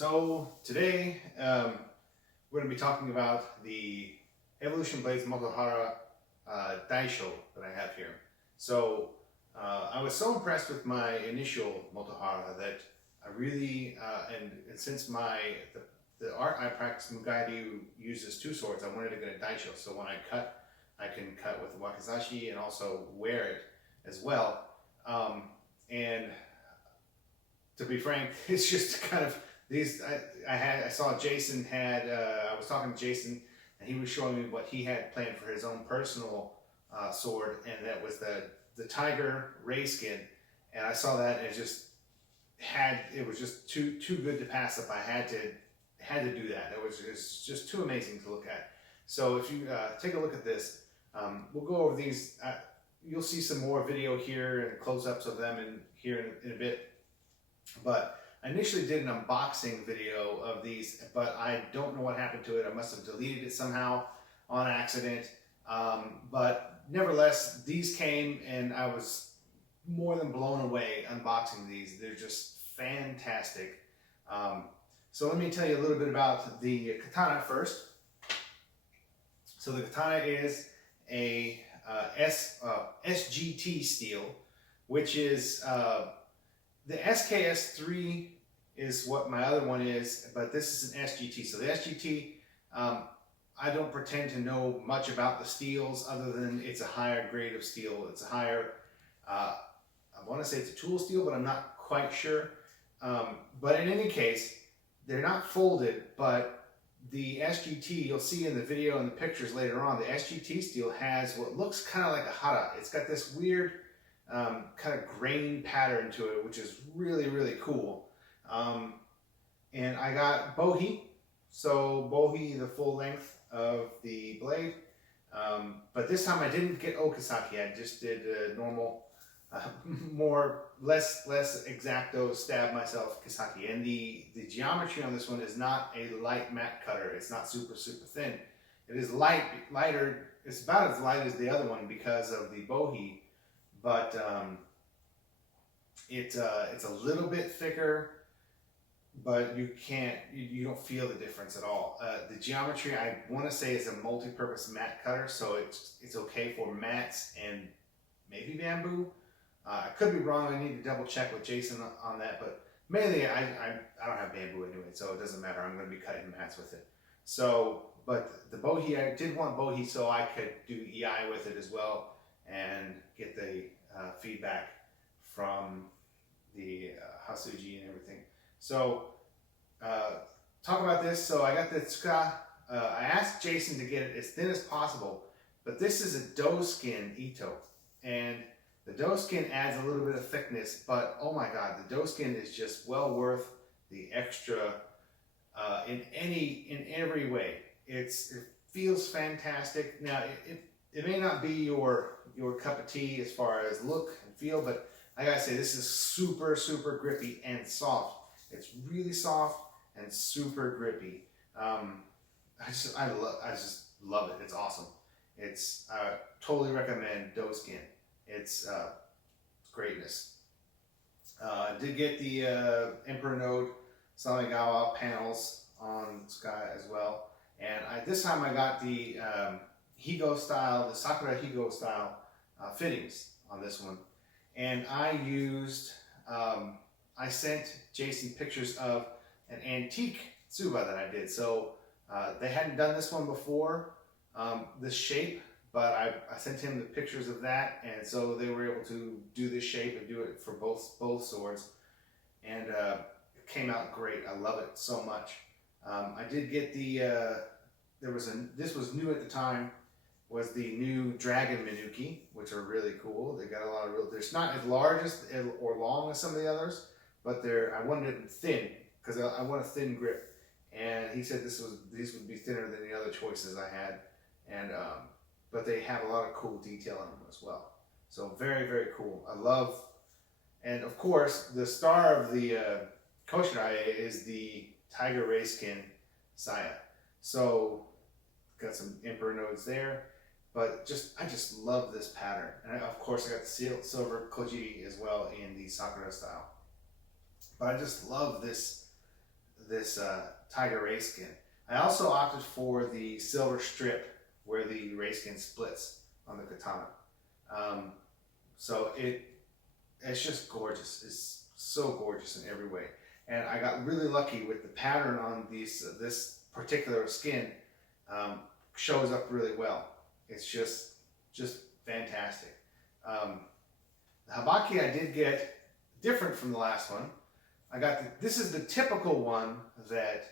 So today we're going to be talking about the Evolution Blades Motohara Daisho that I have here. So I was so impressed with my initial Motohara that I really, and since the art I practice Mugairyu uses two swords, I wanted to get a Daisho. So when I cut, I can cut with the Wakizashi and also wear it as well. And to be frank, it's just kind of these. I saw Jason had. I was talking to Jason, and he was showing me what he had planned for his own personal sword, and that was the tiger ray skin. And I saw that, and it was just too good to pass up. I had to do that. It was just too amazing to look at. So if you take a look at this, we'll go over these. You'll see some more video here and close-ups of them here in a bit. But I initially did an unboxing video of these, but I don't know what happened to it. I must have deleted it somehow on accident. But nevertheless, these came and I was more than blown away unboxing these. They're just fantastic. So let me tell you a little bit about the Katana first. So the Katana is a SGT steel, which is the SKS3 is what my other one is, but this is an SGT. So the SGT, I don't pretend to know much about the steels other than it's a higher grade of steel. It's a higher, I want to say it's a tool steel, but I'm not quite sure. But in any case, they're not folded, but the SGT, you'll see in the video and the pictures later on, the SGT steel has what looks kind of like a hara. It's got this weird kind of grain pattern to it, which is really, really cool. And I got bohi, so bohi, the full length of the blade. But this time I didn't get okisaki. I just did a normal, less exacto stab myself kisaki. And the geometry on this one is not a light mat cutter. It's not super thin. It is lighter. It's about as light as the other one because of the bohi. But it's a little bit thicker, but you don't feel the difference at all. The geometry, I want to say, is a multi-purpose mat cutter, so it's okay for mats and maybe bamboo. I could be wrong. I need to double check with Jason on that, but mainly I don't have bamboo anyway, so it doesn't matter. I'm going to be cutting mats with it. So, but the bohi, I did want bohi so I could do EI with it as well and get the feedback from the Hasuji and everything. So talk about this. So I got the Tsuba. I asked Jason to get it as thin as possible, but this is a doe skin Ito, and the doe skin adds a little bit of thickness, but oh my god, the doe skin is just well worth the extra in every way. It feels fantastic. Now it may not be your cup of tea as far as look and feel, but I gotta say, this is super grippy and soft. It's really soft and super grippy. I just love it. It's awesome. It's totally recommend doe skin. It's greatness. I did get the Emperor Node Samegawa panels on Sky as well, and this time I got the Higo style, the Sakura Higo style fittings on this one. And I used, I sent Jason pictures of an antique Tsuba that I did. So they hadn't done this one before, this shape, but I sent him the pictures of that. And so they were able to do this shape and do it for both swords. And it came out great. I love it so much. I did get this was new at the time, was the new Dragon Minuki, which are really cool. They got a lot of they're not as large or long as some of the others, but I wanted it thin, because I want a thin grip. And he said these would be thinner than the other choices I had. And, but they have a lot of cool detail in them as well. So very cool. I love, and of course, the star of the Koshirai is the Tiger Ray Skin Saya. So, got some Emperor nodes there. But I just love this pattern. And of course I got the silver Kojiri as well in the Sakura style. But I just love this this tiger ray skin. I also opted for the silver strip where the ray skin splits on the katana. So it's just gorgeous. It's so gorgeous in every way. And I got really lucky with the pattern on this particular skin. Shows up really well. It's just fantastic. The Habaki I did get different from the last one. I got this is the typical one that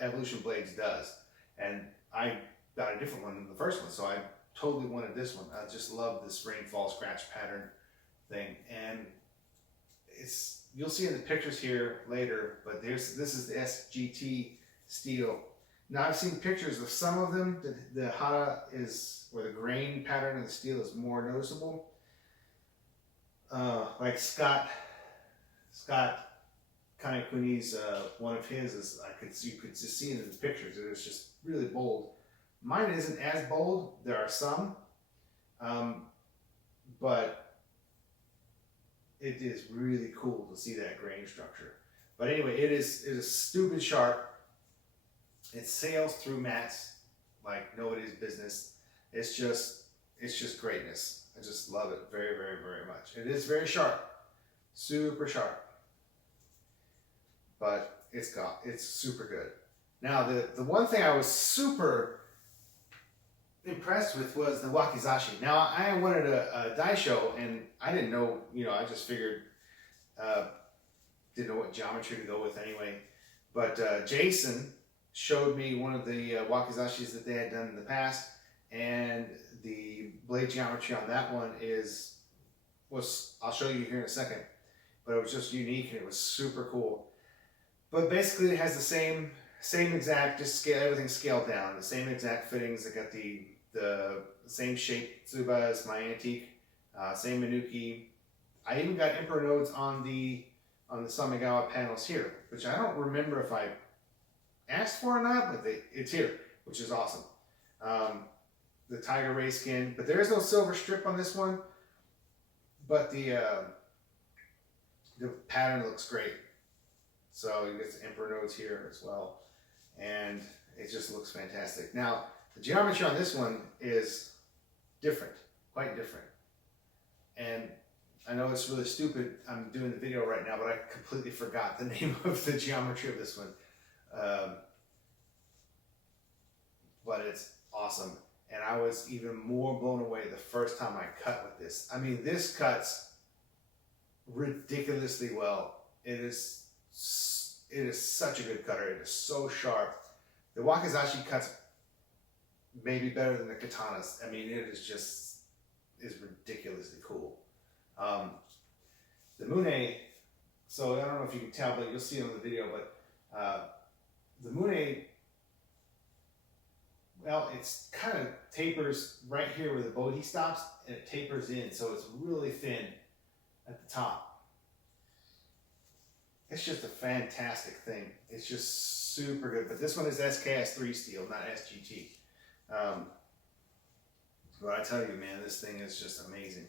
Evolution Blades does, and I got a different one than the first one, so I totally wanted this one. I just love this rainfall scratch pattern thing, and you'll see in the pictures here later, but this is the SGT steel. Now I've seen pictures of some of them. The hara is, or the grain pattern of the steel is more noticeable. Like Scott Kanekuni's, one of his is you could just see it in the pictures. It was just really bold. Mine isn't as bold. There are some, but it is really cool to see that grain structure. But anyway, it is stupid sharp. It sails through mats like nobody's business. It's just greatness. I just love it very, very, very much. It is very sharp, super sharp, but it's super good. Now the one thing I was super impressed with was the Wakizashi. Now I wanted a Daisho, and I didn't know, I just figured, didn't know what geometry to go with anyway. But Jason showed me one of the Wakizashis that they had done in the past, and the blade geometry on that one was I'll show you here in a second, but it was just unique and it was super cool. But basically it has the same exact, just everything scaled down, the same exact fittings. It got the same shape Tsuba as my antique, same Minuki. I even got emperor nodes on the Samegawa panels here, which I don't remember if I asked for or not, but it's here, which is awesome. The tiger ray skin, but there is no silver strip on this one, but the pattern looks great. So you get the emperor nodes here as well, and it just looks fantastic. Now the geometry on this one is different, quite different, and I know it's really stupid. I'm doing the video right now, but I completely forgot the name of the geometry of this one. But it's awesome, and I was even more blown away the first time I cut with this. I mean, this cuts ridiculously well. It is such a good cutter. It is so sharp. The Wakizashi cuts maybe better than the katanas. I mean, it is ridiculously cool. The Mune, so I don't know if you can tell, but you'll see it on the video, but the Mune, well, it's kind of tapers right here where the bohi stops, and it tapers in, so it's really thin at the top. It's just a fantastic thing. It's just super good. But this one is SKS3 steel, not SGT. But I tell you, man, this thing is just amazing.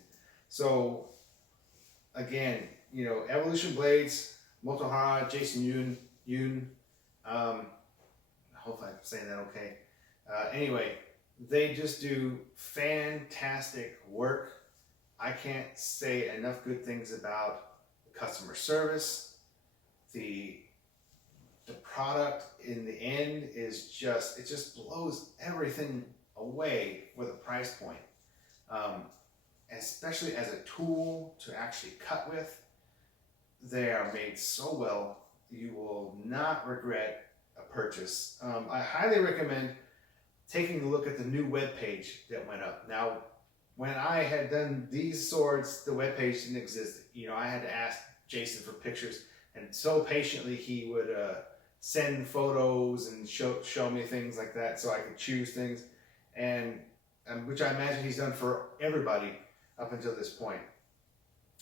So, again, Evolution Blades, Motohara, Jason Yoon. I hope I'm saying that okay. Anyway, they just do fantastic work. I can't say enough good things about the customer service. The product in the end is it just blows everything away with a price point. Especially as a tool to actually cut with. They are made so well, you will not regret a purchase. I highly recommend taking a look at the new webpage that went up. Now, when I had done these swords, the webpage didn't exist. I had to ask Jason for pictures, and so patiently he would send photos and show me things like that so I could choose things, and which I imagine he's done for everybody up until this point.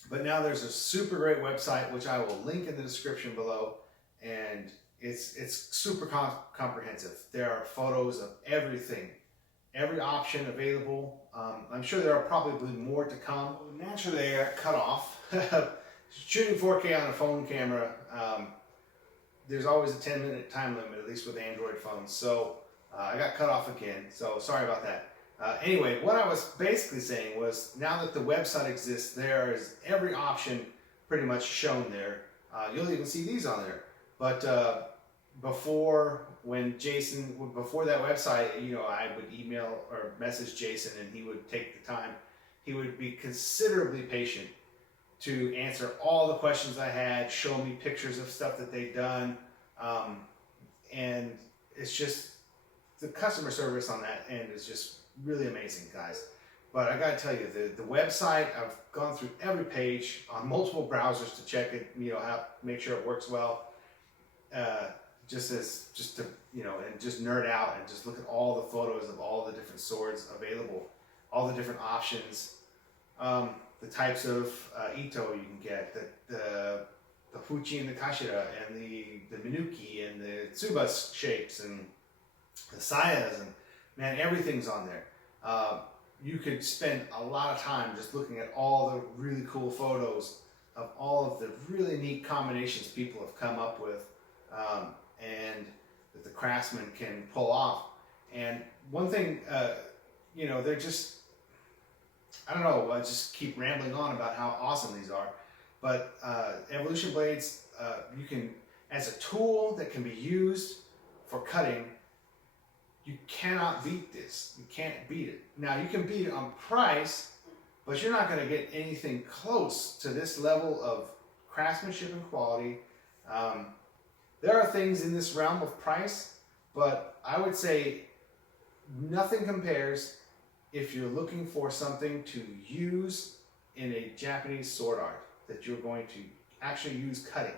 But now there's a super great website, which I will link in the description below, and it's super comprehensive. There are photos of everything, every option available. I'm sure there are probably more to come. Naturally, they got cut off. Shooting 4K on a phone camera, there's always a 10-minute time limit, at least with Android phones. So I got cut off again, so sorry about that. Anyway, what I was basically saying was, now that the website exists, there is every option pretty much shown there. You'll even see these on there. But before that website, you know, I would email or message Jason, and he would take the time. He would be considerably patient to answer all the questions I had, show me pictures of stuff that they'd done, and it's just, the customer service on that end is just really amazing, guys. But I gotta tell you, the website, I've gone through every page on multiple browsers to check it, you know, make sure it works well. Just to, you know, and just nerd out and just look at all the photos of all the different swords available, all the different options, the types of ito you can get, the fuchi and the kashira, and the minuki and the tsuba shapes and the sayas, and man, everything's on there. You could spend a lot of time just looking at all the really cool photos of all of the really neat combinations people have come up with, and that the craftsmen can pull off. And one thing, you know, they're just, I don't know, I just keep rambling on about how awesome these are. But Evolution blades, you can, as a tool that can be used for cutting, you cannot beat this. You can't beat it. Now, you can beat it on price, but you're not going to get anything close to this level of craftsmanship and quality. There are things in this realm of price, but I would say nothing compares if you're looking for something to use in a Japanese sword art that you're going to actually use cutting.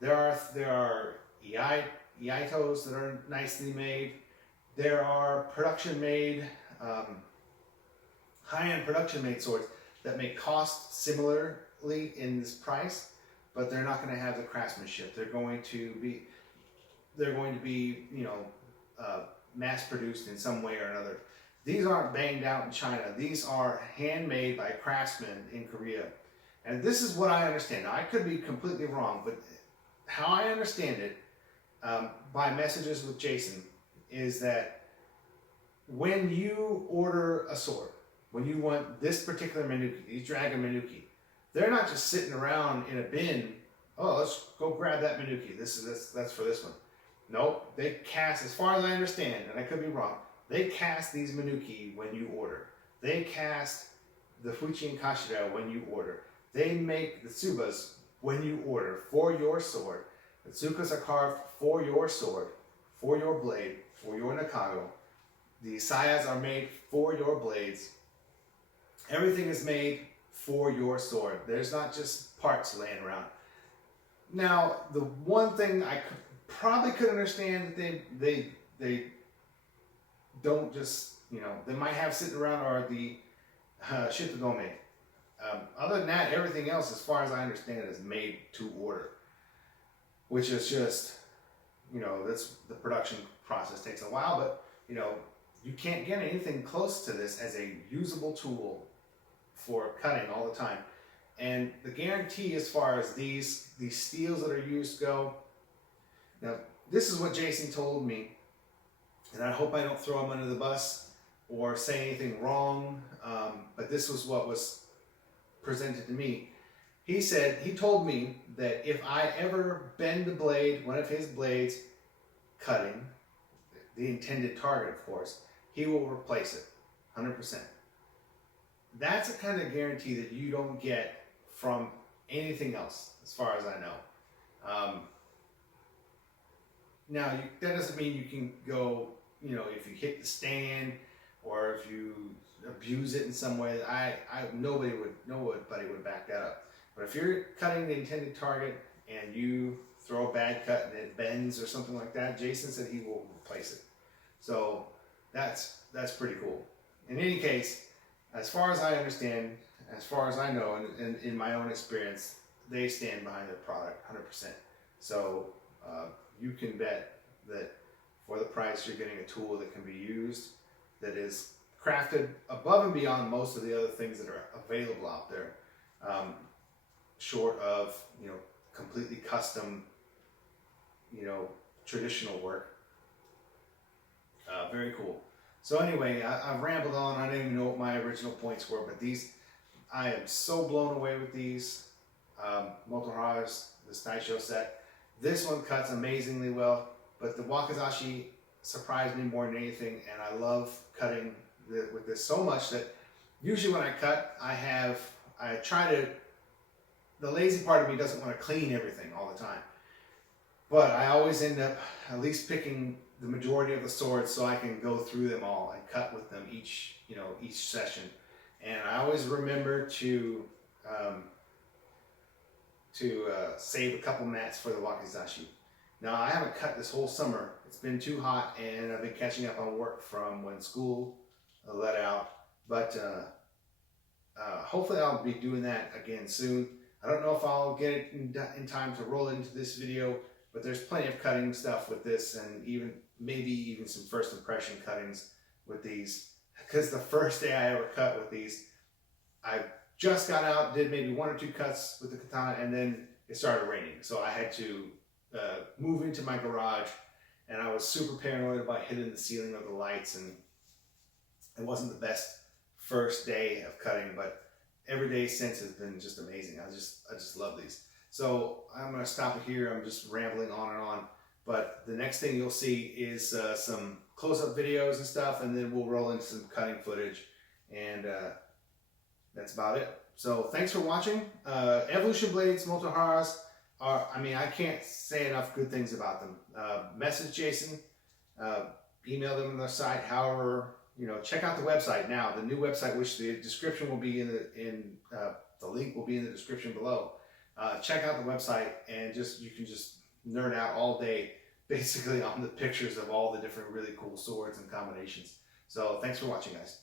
There are iaitos that are nicely made. There are production-made, high-end production-made swords that may cost similarly in this price, but they're not going to have the craftsmanship. They're going to be, you know, mass-produced in some way or another. These aren't banged out in China. These are handmade by craftsmen in Korea. And this is what I understand. Now, I could be completely wrong, but how I understand it, by messages with Jason, is that when you order a sword, when you want this particular Minuki, these Dragon Minuki, they're not just sitting around in a bin, oh, let's go grab that Minuki, that's for this one. Nope, they cast, as far as I understand, and I could be wrong, they cast these Minuki when you order. They cast the Fuchi and Kashira when you order. They make the Tsubas when you order for your sword. The Tsukas are carved for your sword, for your blade, for your Nakago. The sayas are made for your blades. Everything is made for your sword. There's not just parts laying around. Now, the one thing I probably could understand that they don't just, you know, they might have sitting around are the shitogome. Other than that, everything else, as far as I understand it, is made to order, which is just, you know, that's the production process takes a while, but you know, you can't get anything close to this as a usable tool for cutting all the time. And the guarantee as far as these steels that are used go, now this is what Jason told me, and I hope I don't throw him under the bus or say anything wrong, but this was what was presented to me. He said, he told me that if I ever bend the blade, one of his blades, cutting, the intended target of course, he will replace it, 100%. That's a kind of guarantee that you don't get from anything else, as far as I know. Now, that doesn't mean you can go, you know, if you hit the stand or if you abuse it in some way. Nobody would back that up. But if you're cutting the intended target and you throw a bad cut and it bends or something like that, Jason said he will replace it. So that's pretty cool. In any case, as far as I understand, as far as I know, and in my own experience, they stand behind their product 100%. So you can bet that for the price, you're getting a tool that can be used, that is crafted above and beyond most of the other things that are available out there, short of, you know, completely custom you know, traditional work. Very cool. So anyway, I've rambled on. I don't even know what my original points were, but these, I am so blown away with these Motohara's, this Daisho set. This one cuts amazingly well, but the Wakizashi surprised me more than anything, and I love cutting with this so much that usually when I cut, I try to, the lazy part of me doesn't want to clean everything all the time. But I always end up at least picking the majority of the swords so I can go through them all and cut with them each session. And I always remember to save a couple mats for the Wakizashi. Now I haven't cut this whole summer. It's been too hot, and I've been catching up on work from when school let out. But hopefully I'll be doing that again soon. I don't know if I'll get it in time to roll into this video, but there's plenty of cutting stuff with this, and maybe even some first impression cuttings with these. Because the first day I ever cut with these, I just got out, did maybe 1 or 2 cuts with the katana, and then it started raining. So I had to move into my garage, and I was super paranoid about hitting the ceiling of the lights, and it wasn't the best first day of cutting, but every day since has been just amazing. I just love these. So I'm going to stop it here. I'm just rambling on and on. But the next thing you'll see is some close-up videos and stuff, and then we'll roll into some cutting footage. And that's about it. So thanks for watching. Evolution Blades, Motoharas, I can't say enough good things about them. Message Jason, email them on their site, however, check out the website now. The new website, which the description will be the link will be in the description below. Check out the website, and you can just nerd out all day basically on the pictures of all the different really cool swords and combinations. So thanks for watching, guys.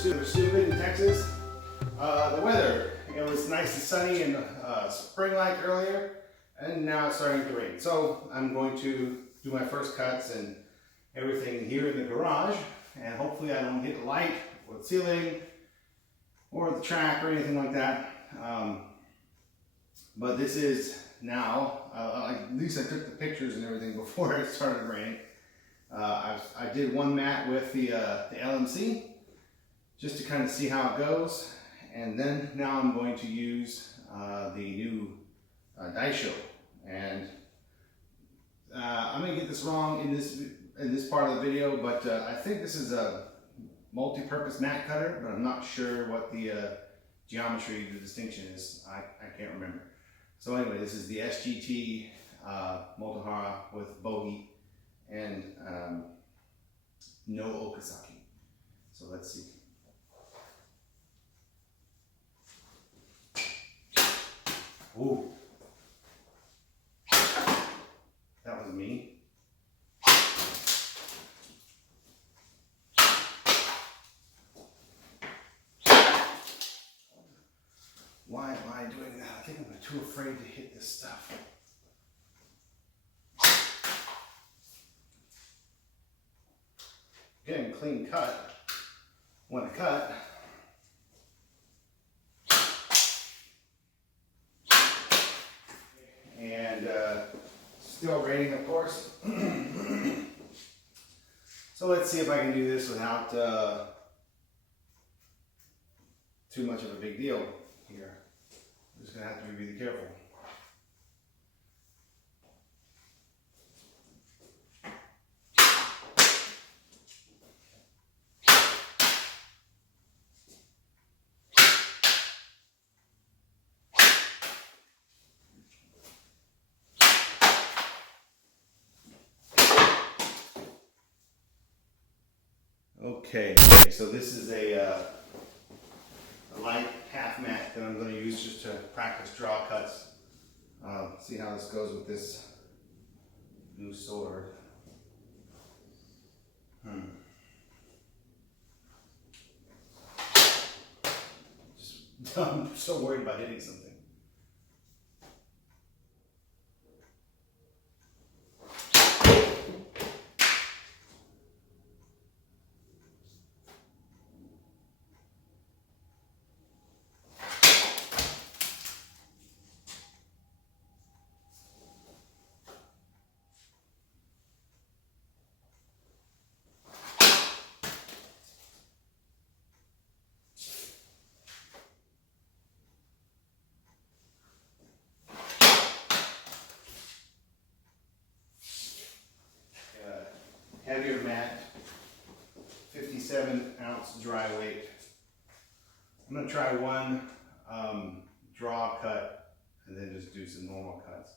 stupid in Texas. The weather, it was nice and sunny and spring-like earlier, and now it's starting to rain. So I'm going to do my first cuts and everything here in the garage, and hopefully I don't hit the light or the ceiling or the track or anything like that. But this is now, at least I took the pictures and everything before it started raining. I did one mat with the LMC just to kind of see how it goes, and then now I'm going to use the new Daisho, and I'm gonna get this wrong in this part of the video, but I think this is a multi-purpose mat cutter, but I'm not sure what the geometry, the distinction is. I can't remember. So anyway, this is the SGT Motohara with bogey and no Wakixashi. So let's see. Ooh, that was me. Why am I doing that? I think I'm too afraid to hit this stuff. Getting a clean cut when I cut. And still raining, of course. So let's see if I can do this without too much of a big deal here. I'm just going to have to be really careful. Okay, so this is a light half mat that I'm going to use just to practice draw cuts. See how this goes with this new sword. I'm so worried about hitting something. Heavier mat, 57-ounce dry weight. I'm going to try one draw cut and then just do some normal cuts.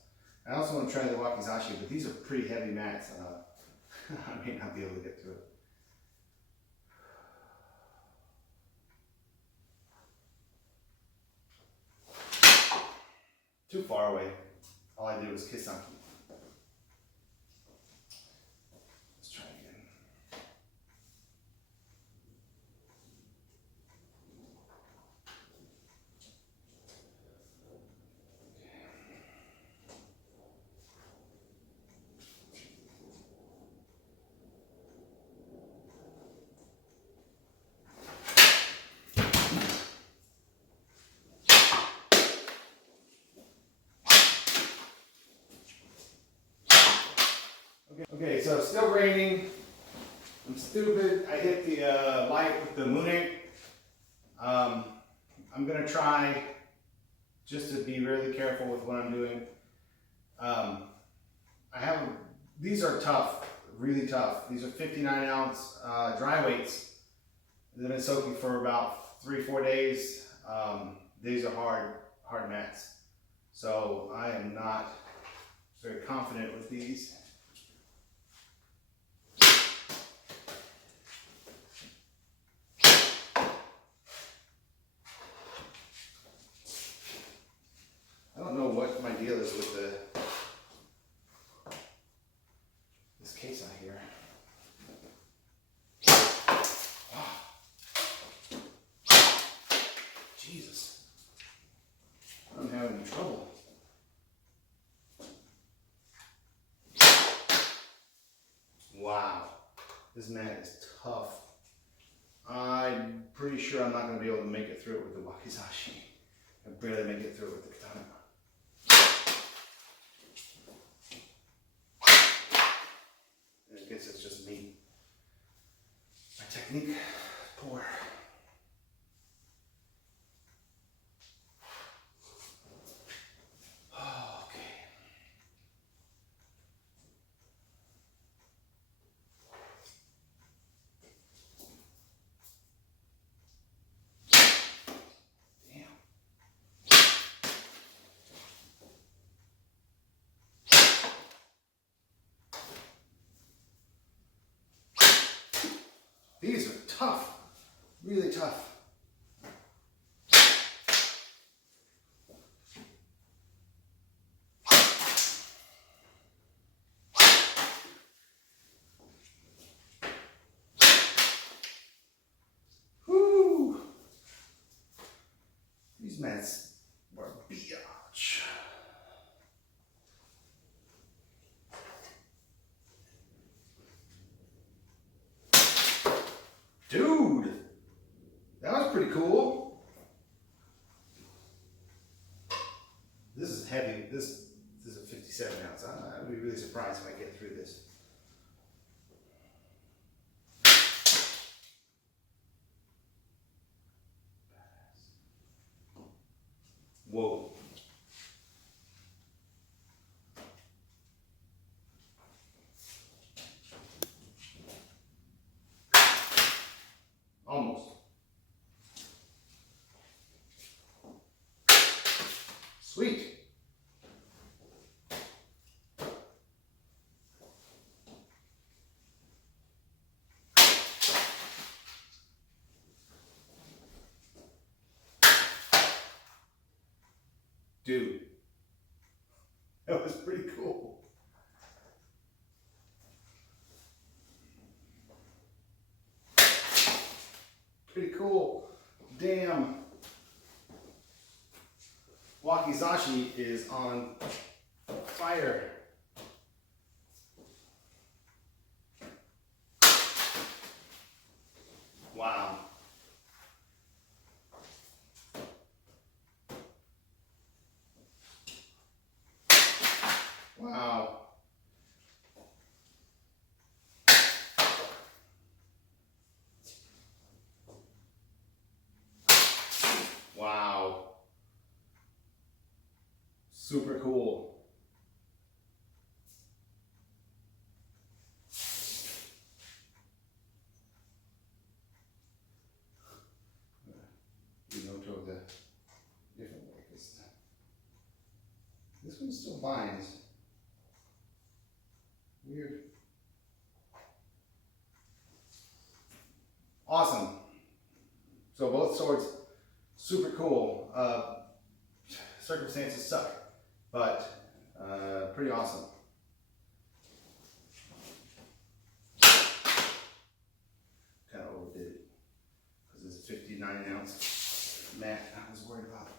I also want to try the Wakizashi, but these are pretty heavy mats. I may not be able to get to it. Too far away. All I did was kiss on. Okay, so it's still raining. I'm stupid. I hit the light with the Moonate. I'm gonna try just to be really careful with what I'm doing. These are tough, really tough. These are 59-ounce dry weights. They've been soaking for about 3-4 days. These are hard mats. So I am not very confident with these. I don't know what my deal is with this case on here. This mat is tough. I'm pretty sure I'm not going to be able to make it through it with the Wakizashi. I barely make it through it with the Katana. And I guess it's just me. My technique is poor. These are tough, really tough. Whew. These mats are biatch. Dude, that was pretty cool. This is heavy. This is a 57 ounce. I'd be really surprised if I get through this. Whoa. Almost. Sweet. Dude, that was pretty cool. Pretty cool. Damn. Wakizashi is on fire. Wow. Wow. Wow. Super cool. Noto the different way because this one still binds. Weird. Awesome. So both swords, super cool. Circumstances suck, but pretty awesome. Kind of overdid it because it's a 59 ounce mat I was worried about.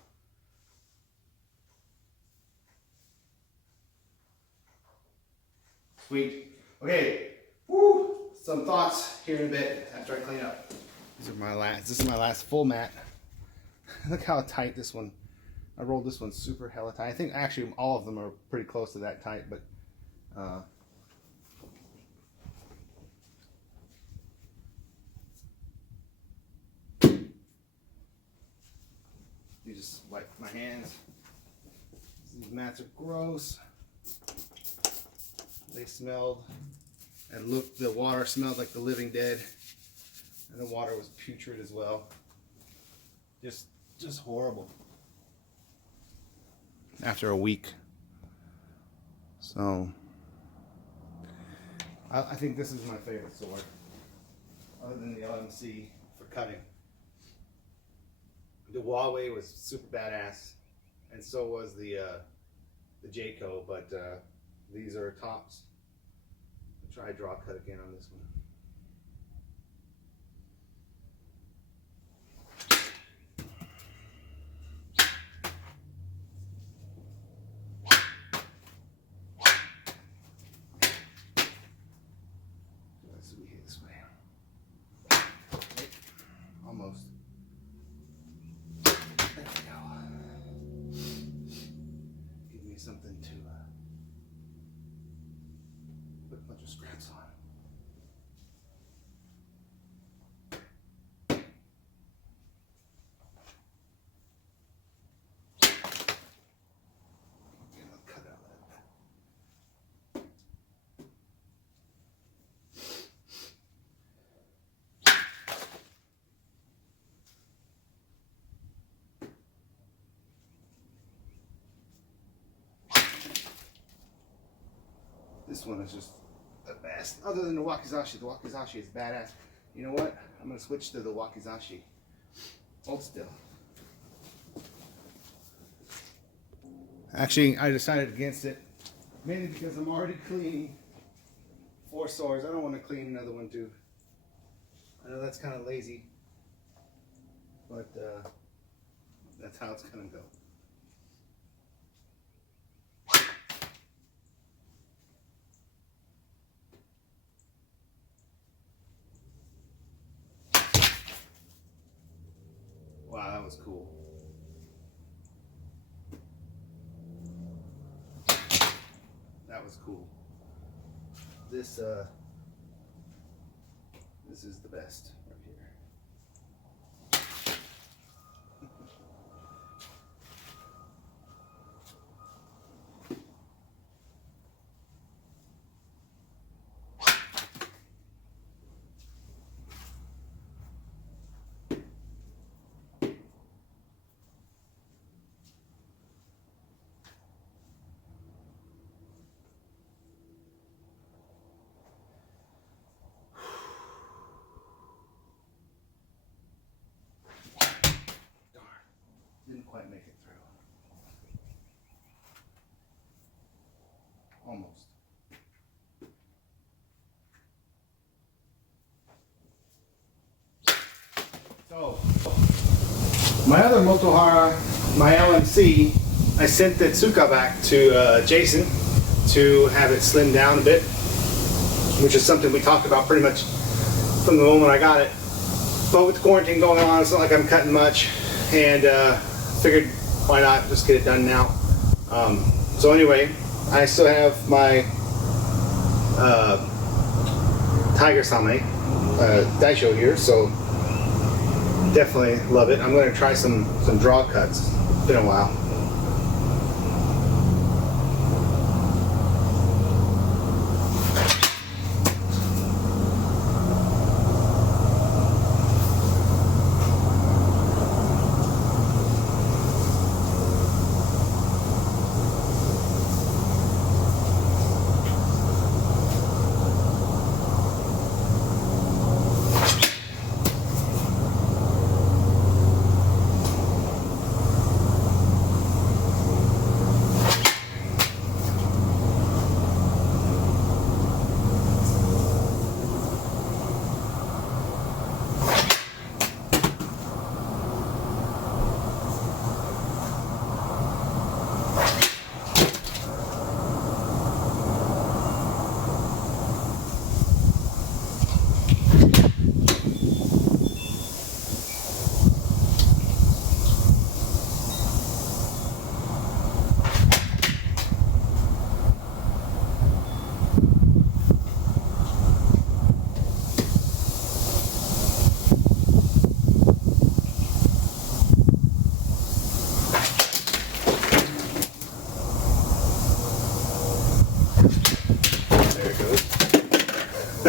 Sweet. Okay. Woo. Some thoughts here in a bit after I clean up. This is my last full mat. Look how tight this one. I rolled this one super hella tight. I think actually all of them are pretty close to that tight, but you just wipe my hands. These mats are gross. They smelled, and look, the water smelled like the living dead, and the water was putrid as well. Just horrible. After a week. So I think this is my favorite sword, other than the LMC for cutting. The Huawei was super badass, and so was the Jayco, but these are tops. I'll try draw cut again on this one. to be here this way. Okay. Almost. There we go. Give me something to put a bunch of scraps on. This one is just the best. Other than the Wakizashi is badass. You know what? I'm gonna switch to the Wakizashi. Hold still. Actually, I decided against it, mainly because I'm already cleaning 4 swords. I don't want to clean another one too. I know that's kind of lazy, but that's how it's gonna go. Wow, that was cool. That was cool. This is the best right here. Didn't quite make it through. Almost. So, my other Motohara, my LMC, I sent the Tsuba back to Jason to have it slimmed down a bit, which is something we talked about pretty much from the moment I got it. But with the quarantine going on, it's not like I'm cutting much, and figured why not just get it done now. So anyway, I still have my Tiger Same Daisho here, so definitely love it. I'm going to try some draw cuts. It's been a while.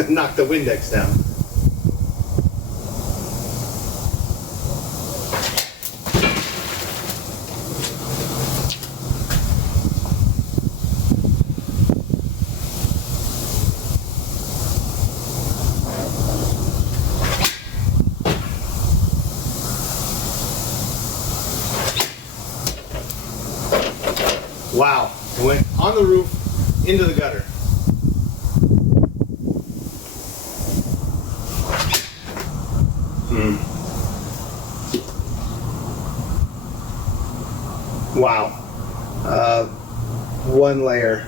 Knock the Windex down. Wow, it went on the roof into the gutter. Wow. One layer.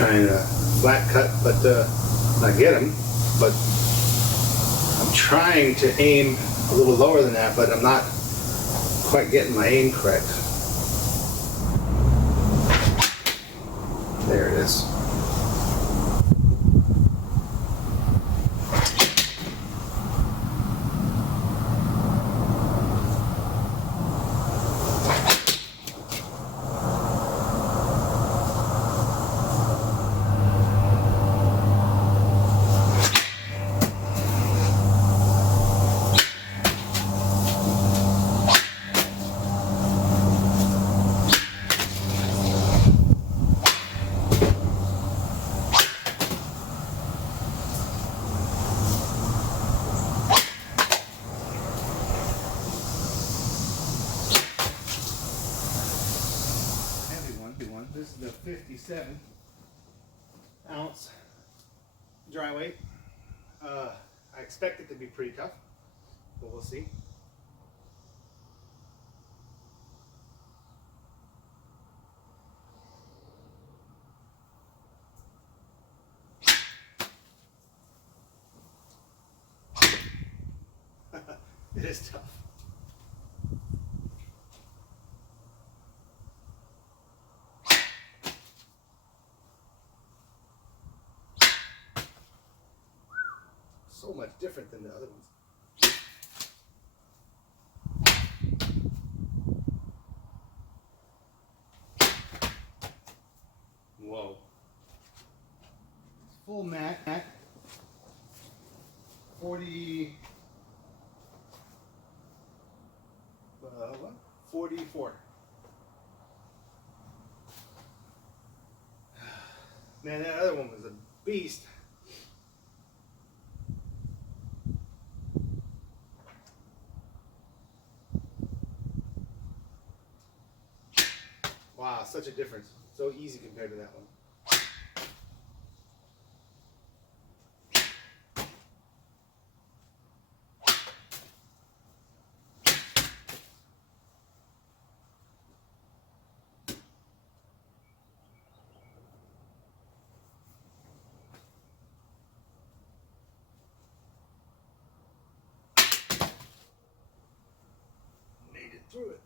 trying to flat cut, but not get them. But I'm trying to aim a little lower than that, but I'm not quite getting my aim correct. There it is. This is the 57-ounce dry weight. I expect it to be pretty tough, but we'll see. It is tough. So much different than the other ones. Whoa. Full mat, 40, what? 44. Man, that other one was a beast. Wow, such a difference. So easy compared to that one. Made it through it.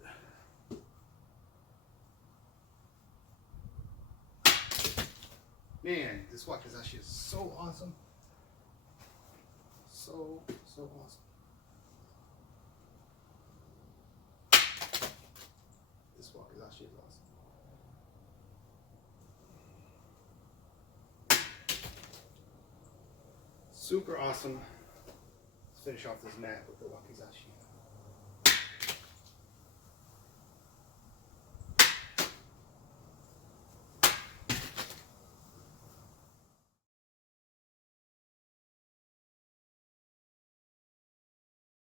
Man, this Wakizashi is so awesome. So awesome. This Wakizashi is awesome. Super awesome. Let's finish off this mat with the Wakizashi.